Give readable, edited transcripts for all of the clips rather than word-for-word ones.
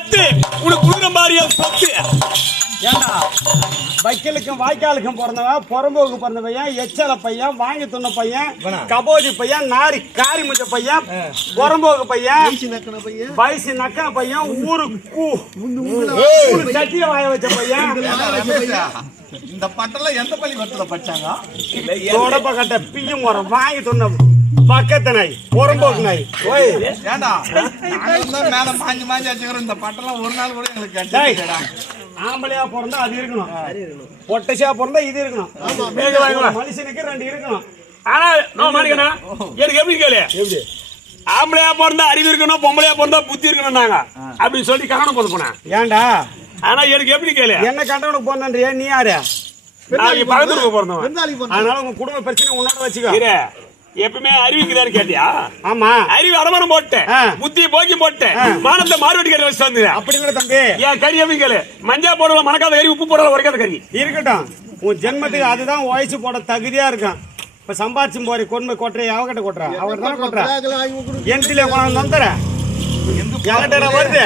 கத்து உனக்கு குடுக்குற மாதிரியா சொத்து. ஏண்டா வைக்கலுக்கும் வாய்க்காலுக்கும் பிறந்தவன், புறம்போக்கு பிறந்த பையன், எச்சல பையன், வாங்கி துண்ண பையன், கபோதி பையன், நாரி காரி முச்ச பையன், புறம்போக்கு பையன், வயசு நக்கன பையன், ஊரு சட்டிய வாய வச்ச பையன். இந்த பட்டெல்லாம் எந்த பள்ளிக்கூடத்துல படிச்சாங்க? தொடப்ப கட்ட பியும் வரும் வாங்கி துண்ண பக்கத்து நாய், புறம்போக்கு நாய். ஏண்டா மேல மாஞ்சி மாஞ்சி வச்சுக்கிறோம். இந்த பட்டெல்லாம் ஒரு நாள் கூட எங்களுக்கு ஆம்பளையா பிறந்தா அது இருக்கணும், பொட்டசியா பிறந்தா இது இருக்கணும், மனுஷனுக்கு ரெண்டு இருக்கணும். ஆனா எனக்கு எப்படி கேளு, ஆம்பளையா பிறந்தா அறிவு இருக்கணும், பொம்பளையா பிறந்தா புத்தி இருக்கணும் நாங்க அப்படின்னு சொல்லி கவனம் கொண்டு போனேன். ஏண்டா ஆனா எனக்கு எப்படி கேளு, என்ன கண்டவனுக்கு போறியா நீ யாரு? பக்கத்துக்கு பிறந்தவன். அதனால உங்க குடும்ப பிரச்சனை உன்னோட வச்சுக்கோ. எப்பவுமே அறிவிக்கிறாரு கேட்டியா? ஆமா, அறிவு அடமானம் போட்டேன், புத்தியை போக்கி போட்டேன், மானத்தை மாறுவட்டி கறி வச்சு வந்து அப்படி இல்லை தம்பி. ஏன் கறி எப்படி கேளு, மஞ்சள் போடல மணக்காத கறி, உப்பு போடல உரைக்காத கறி இருக்கட்டும். உன் ஜென்மத்துக்கு அதுதான் வயசு போட தகுதியா இருக்கும். இப்ப சம்பாதிச்சும் போறி கொண்டு கொட்டுற அவகிட்ட கொட்டுற அவகிட்ட தானே கொட்டுற. என்கிட்ட வந்துற என்கிட்ட வருது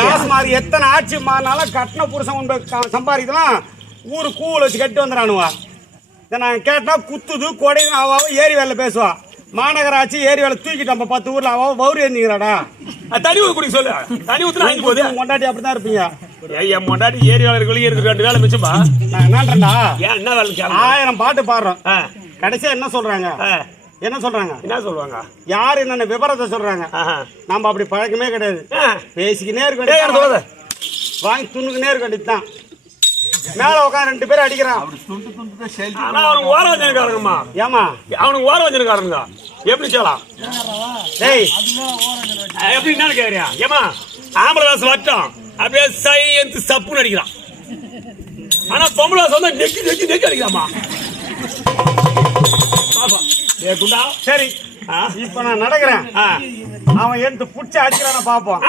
காசு மாதிரி எத்தனை ஆட்சி மாறினாலும் கட்டின புருஷன் சம்பாதிக்கலாம். ஊரு கூவில் வச்சு கட்டி வந்துடானுவா. நான் கேட்டா குத்துது கொடை அவாவ ஏரி வேலை பேசுவா. மாநகராட்சி ஏரி வேலை தூக்கிட்டு நம்ம 10 ஊர்ல அவாவ வவுறு ஏந்திக்கிறாடா. தனி ஊர் குடிக்க சொல்லு, தனி ஊத்துல வாங்கி போகுது. மொண்டாட்டி அப்படிதான் இருப்பீங்க. என் மொண்டாட்டி ஏரி வேலை இருக்கு 2 வேலை மிச்சமா. நான் என்னன்றா ஏன் என்ன வேலை 1000 பாட்டு பாடுறோம். கடைசியா என்ன சொல்றாங்க? என்ன சொல்றாங்க? என்ன சொல்லுவாங்க? யாரு என்னென்ன விவரத்தை சொல்றாங்க? நம்ம அப்படி பழக்கமே கிடையாது. பேசிக்கினே இருக்க வாங்கி துணுக்குனே இருக்க வேண்டியதுதான். மேல உட்காந்து 2 பேரும் அடிக்கிறான். அவனுக்கு ஓர வச்சிருக்காருங்கம்மா. ஏமா அவனுக்கு ஓர வச்சிருக்காருங்க. எப்படி சொல்லலாம்? எப்படி என்ன கேக்குறியா? ஏமா ஆம்பளை வாசம் வட்டம் அப்படியே சையந்து சப்புன்னு அடிக்கிறான். ஆனா பொம்பளை வாசம் வந்து நெக்கி நெக்கி நெக்கி அடிக்கிறாமா. சரி, இப்ப நான் நடக்கிறேன். அவன் எடுத்து புடிச்சு அடிக்கிறான பாப்போம்.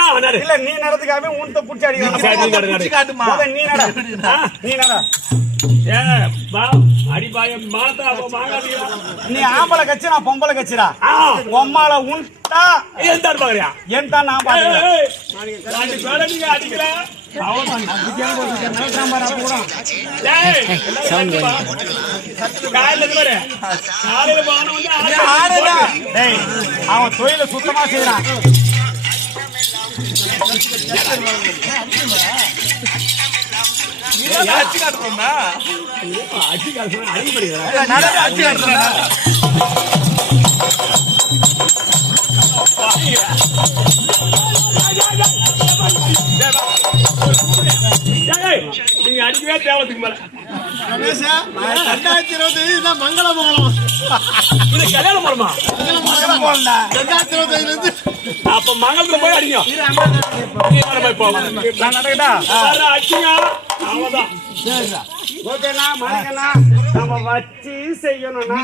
இல்ல நீ நடந்துக்காம உன்கிட்ட புடிச்சு அடிக்கிறான். நீ நட அடிப்பாயம் மாத்தா மாங்காதீங்களா. நீ ஆம்பளை கட்சி, நான் பொம்பளை கட்சிடா. பொம்மால உன்டா ஏன் தான் பாக்குறியா? ஏன் தான் நான் பாக்குறேன். நீங்க அடிக்கல அவன் தொழில சுத்தமா செய்யறான். அடிச்சு காட்டுறா நீங்க அடிக்கவே தேவத்துக்கு மேல 2025 தான் மங்கள போகலாம். இது கல்யாணம் போறமா? மங்கள போகல 2025 இருந்து. அப்ப மங்களத்துல போய் அடிங்க. போய் போவோம். நான் நடக்கட்டா? அடிங்க அவ்வளவுதான். ஓகேண்ணா, மணிக்கண்ணா, நம்ம வச்சு செய்யணும்னா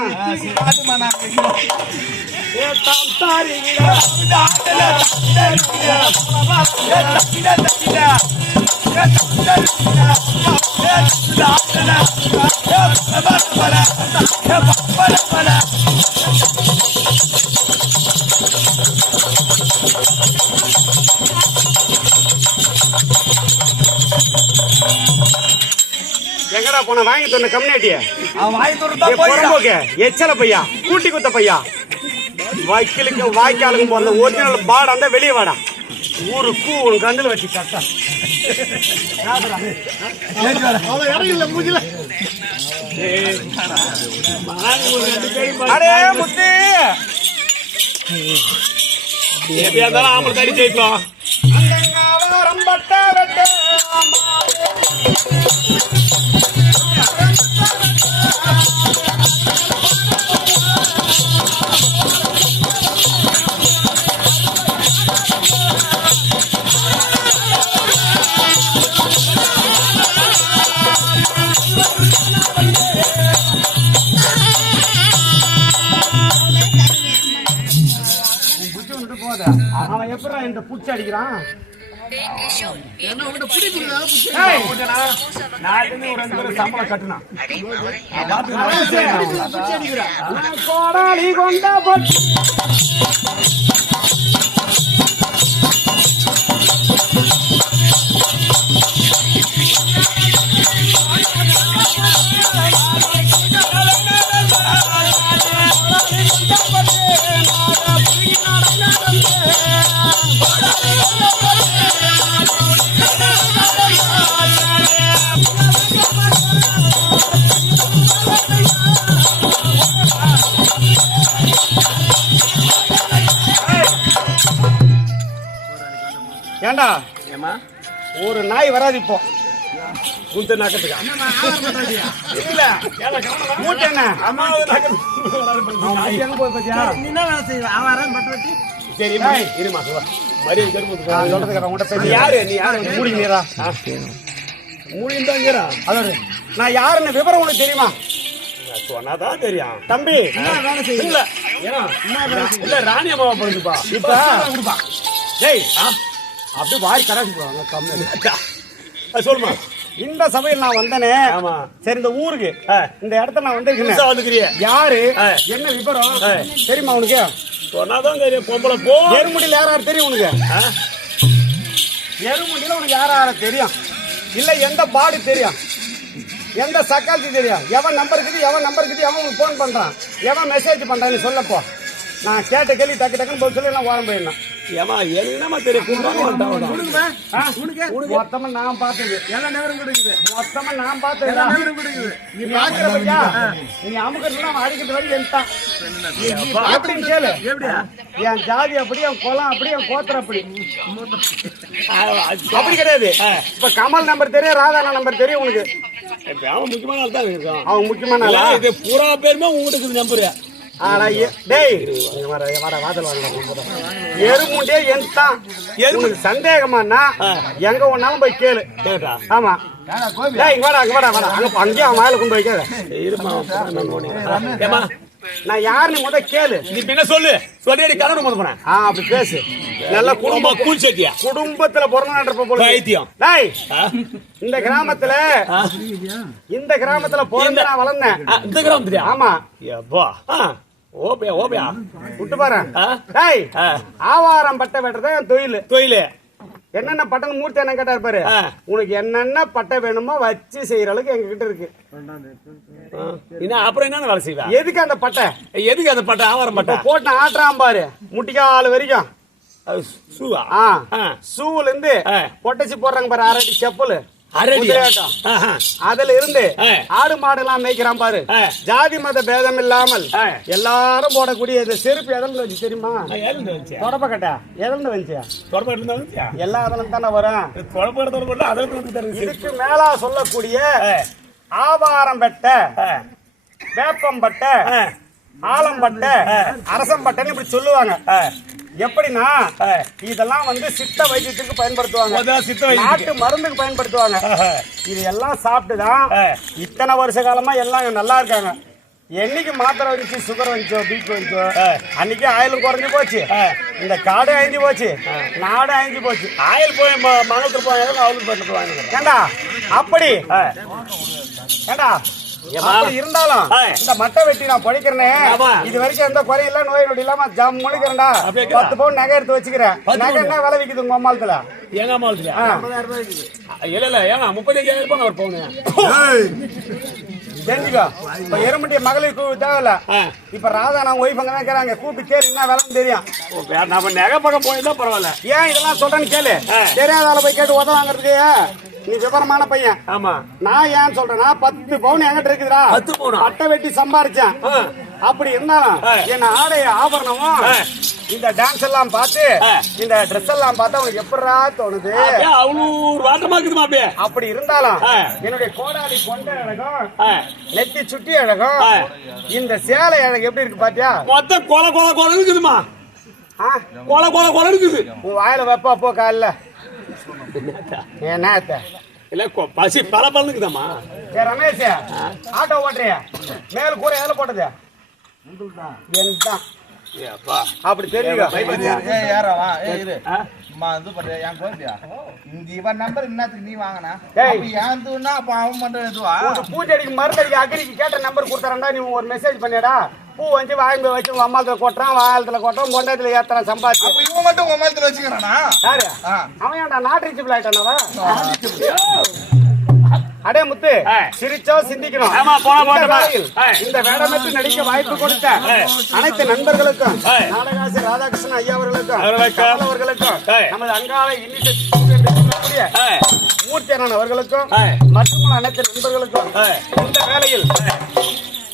எங்கடா போன வாங்கி தோண கம்யூனிட்டிய வாங்கி தோற எச்சல பையா, கூட்டி குத்த பையா, வைக்கலுக்கு வாய்க்காலுக்கும் போற ஒரிஜினல் பாடம் அந்த வெளியே வாடா. ஊரு கூ உன் கண்ணில் வச்சு கட்டா அடே முத்து எப்படியா இருந்தாலும் ஆம்பளை தடி ஜெயிப்போம். அவன் எப்படா இந்த பூச்சி அடிக்கிறான்? சம்பளம் கட்டுனான் கொண்ட ஏண்டா ஏமா ஒரு நாய் வராது இப்போ குந்த நாக்கத்துக்கா இல்ல மூட்டை என்ன அவன் எங்க போய் பாத்தியா சரி இருமா மரியாதை கருப்பு நான் சொல்றதுக்கு உங்கள்கிட்ட பேசி யாரு நீ யாரு மூடி நீரா மூடிந்தாங்கிறா அதாவது நான் யாருன்னு விவரம் உனக்கு தெரியுமா சொன்னாதான் தெரியும் தம்பி இல்ல ஏன்னா இல்ல ராணி அம்மாவை பிறந்துப்பா இப்ப டேய் அப்படியே வாய் கடாசி போவாங்க கம்மி சொல்லுமா இந்த சபையில் நான் வந்தனே ஆமா சரி இந்த ஊருக்கு இந்த இடத்துல நான் வந்திருக்கேன் புதுசா வந்துக்கிறிய யாரு என்ன விவரம் தெரியுமா உனக்கு சொன்னாதான் தெரியும் பொம்பளை போ எருமுடியில் யார் தெரியும் உனக்கு எருமுடியில் உனக்கு யார் தெரியும் இல்ல எந்த பாடு தெரியும் எந்த சக்காலத்தி தெரியும் எவன் நம்பருக்கு எவன் உனக்கு போன் பண்றான் எவன் மெசேஜ் பண்றான்னு சொல்லப்போ நான் கேட்ட கேள்வி டக்கு டக்குன்னு போய் சொல்லி நான் ஓரம் போயிடணும் ஏமா என்னமா தெரியும் மொத்தமா நான் பார்த்தது மொத்தமா நான் பார்த்தது நீ பாக்குற பையா நீ அமுக்கிறதுல அவன் அடிக்கிறது வரைக்கும் என்தான் அப்படின்னு கேளு என் ஜாதி அப்படி என் குலம் அப்படி என் கோத்திரம் அப்படி அப்படி கிடையாது இப்ப கமல் நம்பர் தெரியும் ராதானா நம்பர் தெரியும் உனக்கு அவன் முக்கியமான ஆள் தான் இருக்கான் அவன் முக்கியமான ஆளா? இது பூரா பேருமே உங்களுக்கு நம்புற ஆனா டேய் எருமுண்டே என் தான் எருமுண்டு சந்தேகமானா எங்க ஒன்னாலும் போய் கேளு கேட்டா ஆமா டேய் இங்க வாடா அங்கேயே அவன் வாயில கொண்டு வைக்காத ஏமா நான் யாருன்னு முத கேளு நீ பின்ன சொல்லு சொல்லி கலந்து போது போனேன் அப்படி பேசு நல்ல குடும்ப கூல் சட்டியா குடும்பத்துல பிறந்த போல பைத்தியம் டேய் இந்த கிராமத்துல பிறந்து நான் வளர்ந்தேன் இந்த கிராமத்துலயா ஆமா எப்பா ஓபியா விட்டு பாரு டேய் ஆவாரம் பட்டை வெட்டுறதா என் தொழில் என்னென்ன பட்டம் மூர்த்தி என்ன கேட்டாரு பாரு உனக்கு என்னென்ன பட்டை வேணுமோ வச்சு செய்யற அளவுக்கு எங்க கிட்ட இருக்கு அப்புறம் என்ன வேலை செய்வா எதுக்கு அந்த பட்டை எதுக்கு அந்த பட்டை ஆவாரம் பட்டை போட்டு ஆட்டுறான் பாரு முட்டிக்கால் வரைக்கும் ஷூவா ஷூல இருந்து பொட்டச்சி போடுறாங்க பாரு அரடி செப்பல் அதுல இருந்து ஆடு மாடு எல்லாம் மேய்க்கிறான் பாரு ஜாதி மத பேதம் இல்லாமல் எல்லாரும் போடக்கூடிய இந்த செருப்பு எதிர்ந்து வச்சு தெரியுமா தொடப்ப கட்டா எதிர்ந்து வந்துச்சு எல்லா அதிலும் தானே வரும் இதுக்கு மேலா சொல்லக்கூடிய ஆவாரம் பட்டை வேப்பம்பட்டை ஆலம்பட்டை அரசம்பட்டைன்னு இப்படி சொல்லுவாங்க எப்படின்னா இதெல்லாம் வந்து சித்த வைத்தியத்துக்கு பயன்படுத்துவாங்க நாட்டு மருந்துக்கு பயன்படுத்துவாங்க இது எல்லாம் சாப்பிட்டுதான் இத்தனை வருஷ காலமா எல்லாம் நல்லா இருக்காங்க என்னைக்கு மாத்திரை வந்துச்சு சுகர் வந்துச்சோ பிபி வந்துச்சோ அன்னைக்கு ஆயிலும் குறைஞ்சு போச்சு இந்த காடு அழிஞ்சு போச்சு நாடு அழிஞ்சு போச்சு ஆயில் போய் மங்கலத்துல போய் அவளுக்கு பண்ணிட்டு வாங்க ஏண்டா அப்படி ஏண்டா இருந்தாலும் இந்த மட்டை வெட்டி நான் படிக்கிறேன் இது வரைக்கும் எந்த குறையும் இல்ல நோய் நொடி இல்லாம ஜம் முழிக்கிறேன்டா 10 பவுன் நகை எடுத்து வச்சுக்கிறேன் நகை என்ன விலை விக்குது உங்க அம்மாளத்துல எங்க அம்மாளத்துல இல்ல ஏன்னா 35,000 ரூபாய் ஒரு பவுன் தெரிஞ்சுக்கோ இப்ப எருமட்டிய மகளிர் கூப்பிட்டு தேவையில்ல இப்ப ராதா நான் ஒய்ஃப் அங்கதான் கேறாங்க கூப்பிட்டு கேளு என்ன வேலைன்னு தெரியும் நம்ம நகை பக்கம் போயிருந்தா பரவாயில்ல ஏன் இதெல்லாம் சொல்றேன்னு கேளு தெரியாத ஆளை போய் கேட்டு உதவ வாங்குறதுக்கு நீ விவரமான பையன் ஆமா நான் ஏன் சொல்றேன்னா 10 பவுன் என்கிட்ட இருக்குதுடா 10 பவுன் பட்டை வெட்டி சம்பாரிச்சேன் அப்படி இருந்தாலும் என்ன ஆடைய ஆபரணமும் இந்த டான்ஸ் எல்லாம் பார்த்து இந்த ட்ரெஸ் எல்லாம் பார்த்தா உனக்கு எப்படா தோணுது அப்படி இருந்தாலும் என்னுடைய கோடாலி கொண்ட அழகம் நெத்தி சுட்டி அழகம் இந்த சேலை அழகு எப்படி இருக்கு பாத்தியா மொத்தம் கொலை இருக்குதுமா கொலை இருக்குது உன் வாயில வைப்பா போ காலில என்னத்த இல்ல பசி பல இருக்குதாமா ரமேஷ் ஆட்டோ ஓட்டுறிய மேல கூரை எதில் போட்டது அப்படி தெரியுங்க பூஜை அடிக்கும் மருந்து அடிக்க அக்ரிக்கு கேட்ட நம்பர் கொடுத்தாரா நீ ஒரு மெசேஜ் பண்ணிடா பூ வந்து வாங்கி வச்சு உங்க அம்மாத்துல கொட்டுறான் வாயத்துல கொட்டுறான் கொண்டாயத்துல ஏத்துறான் சம்பாதிச்சு இவன் மட்டும் உங்க அம்மாத்துல வச்சுக்கிறானா யாரு அவன் ஏன்டா நாட்டு ஆயிட்டானவா அடே முத்து சிரிச்சோ சிந்திக்கணும் இந்த வேடமைத்து நடிக்க வாய்ப்பு கொடுத்த அனைத்து நண்பர்களுக்கும் நாடகாசி ராதாகிருஷ்ணன் ஐயா அவர்களுக்கும் நமது அங்காள மூர்த்தி அண்ணன் அவர்களுக்கும் மற்றும் அனைத்து நண்பர்களுக்கும் இந்த வேளையில்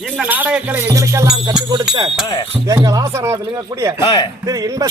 இந்த நாடகக்கலை எங்களுக்கெல்லாம் கற்றுக் கொடுத்த எங்கள் ஆசனாவில் இருக்கக்கூடிய திரு இன்ப